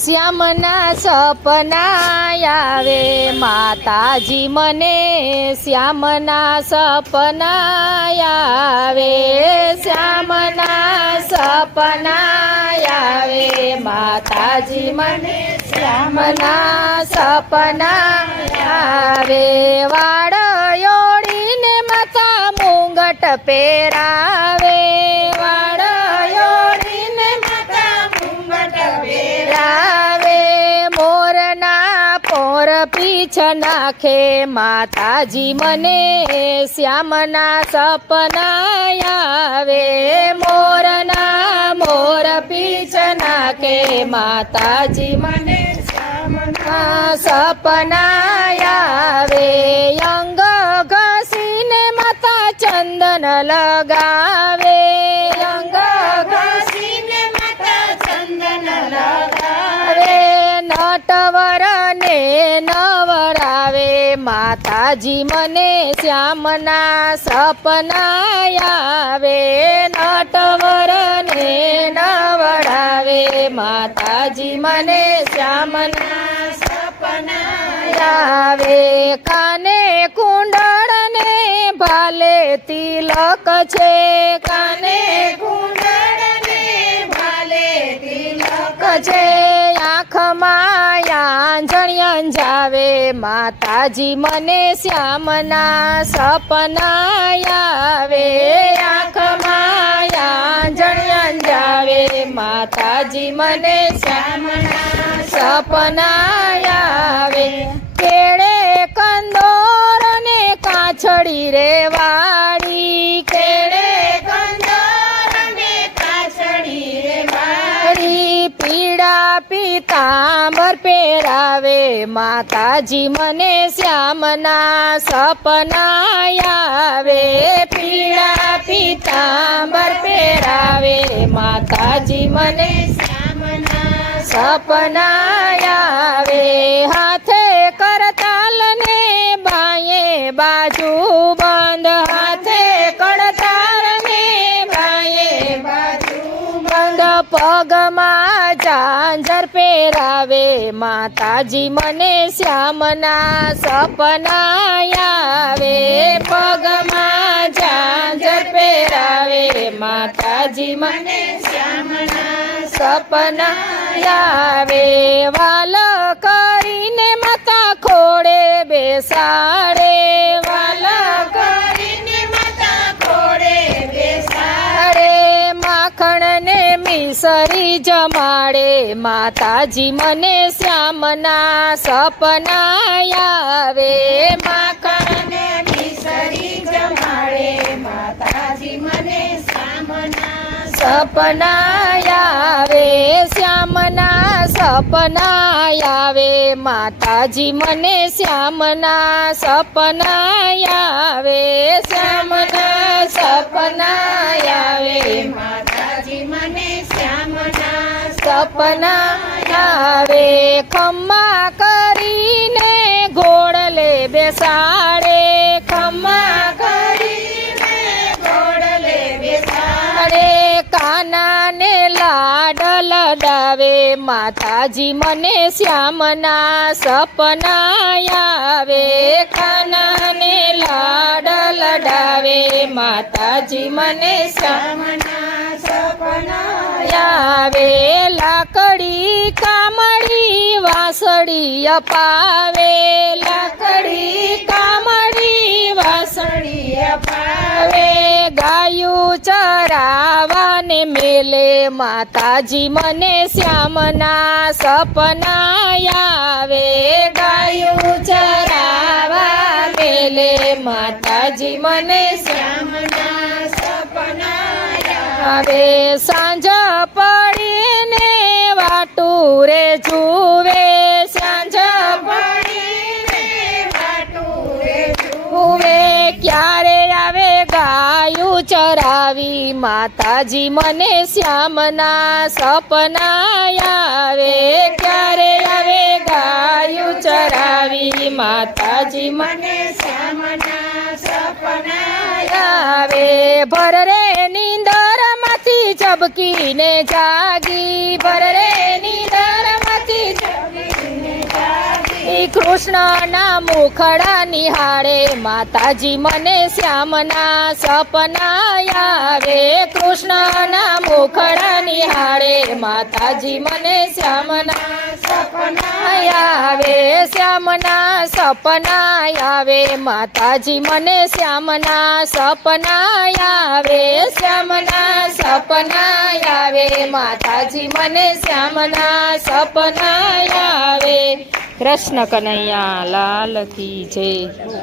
શ્યામના સપના આવે માતાજી મને, શ્યામના સપના આવે, શ્યામના સપના આવે માતાજી મને, શ્યામના સપના આવે. વાળ ઓળીને માતા મુંગટ પહેરાવે, વાળ ઓળીને માતા મુંગટ પહેરાવે, મોરના પોર પીછ નાખે માતાજી મને, શ્યામના સપના આવે, મોરના મોર પીછ નાખે માતાજી મને, શ્યામના સપના આવે. અંગ ઘસીને માતા ચંદન લગાવે, અંગ ઘસીને માતા ચંદન લગાવે, નટવરને નવરાવે માતાજી મને, શ્યામના સપના આવે, નટવરને નવરાવે માતાજી મને, શ્યામના સપના આવે. કાને કુંડળ ને ભાલે તિલક છે, કાને કુંડળ ને ભાલે તિલક છે, આંખમાં આંજણિય અંજાવે માતાજી મને, શ્યામના સપના આવે, આંખમાં આંજણિય અંજાવે માતાજી મને, શ્યામના સપના આવે. કેળે કંદોર ને કાછડી રે વાડી, કેળે કંદોર ને કાછડી રે વાડી, પીળા પીતાંબર પહેરાવે માતાજી મને, શ્યામના સપના આવે, પીળા પીતાંબર પહેરાવે માતાજી મને, શ્યામના સપના આવે. હાથે કરતાલ ને બાયે બાજુ બંધ, હાથે કરતાલ ને બાયે બાજુ બંધ, પગમાં ઝાંઝર પહેરાવે માતાજી મને, શ્યામના સપના આવે, પગમાં ઝાંઝર પહેરાવે માતાજી મને, શ્યામના સપના આવે. વાલ કરીને માતા ખોડે બેસાડે, વાલ કરીને માતા ખોડે બેસાડે, માખણ ને મિસરી જમાડે માતાજી મને, શ્યામના સપના આવે, માખણ ને મિસરી જમાડે માતાજી મને, શ્યામના સપના આવે, શ્યામના સપના આવે માતાજી મને, શ્યામના સપના આવે, શ્યામના સપના આવે માતાજી મને, શ્યામના સપના આવે. ખમ્મા કરીને ઘોડલે બેસાડે, ખમ્મા કરીને ઘોડલે બેસાડે, કાનાને લાડ લડાવે માતાજી મને, શ્યામના સપના આવે, કાનાને લાડ લડાવે માતાજી મને, શ્યામના સપના આવે. લાકડી કામડી વાસળી અપાવે, લાકડી કામડી વાસળી અપાવે, ગાયું ચરાવાને મેલે માતાજી મને, શ્યામના સપના આવે, ગાયું ચરાવા મેલે માતાજી મને, શ્યામના સપના આવે. સાંજ પડીને વાટું રે જુએ, સાંજ પડીને વાટું રે જુએ, ક્યારે આવે ગાયું ચરાવી માતાજી મને, શ્યામના સપના આવે, ક્યારે આવે ગાયું ચરાવી માતાજી મને, શ્યામના સપના આવે. ભર રે નીંદર માંથી ઝબકીને જાગી, ભર રે નીંદર માંથી શ્રી કૃષ્ણના મુખડા નિહાળે માતાજી મને શ્યામના સપના આવે કૃષ્ણના મુખડા નિહાળે માતાજી મને શ્યામના સપના આવે શ્યામના સપના આવે માતાજી મને શ્યામના સપના આવે શ્યામના સપના આવે માતાજી મને શ્યામના સપના આવે કૃષ્ણ કનૈયા લાલ કી જય।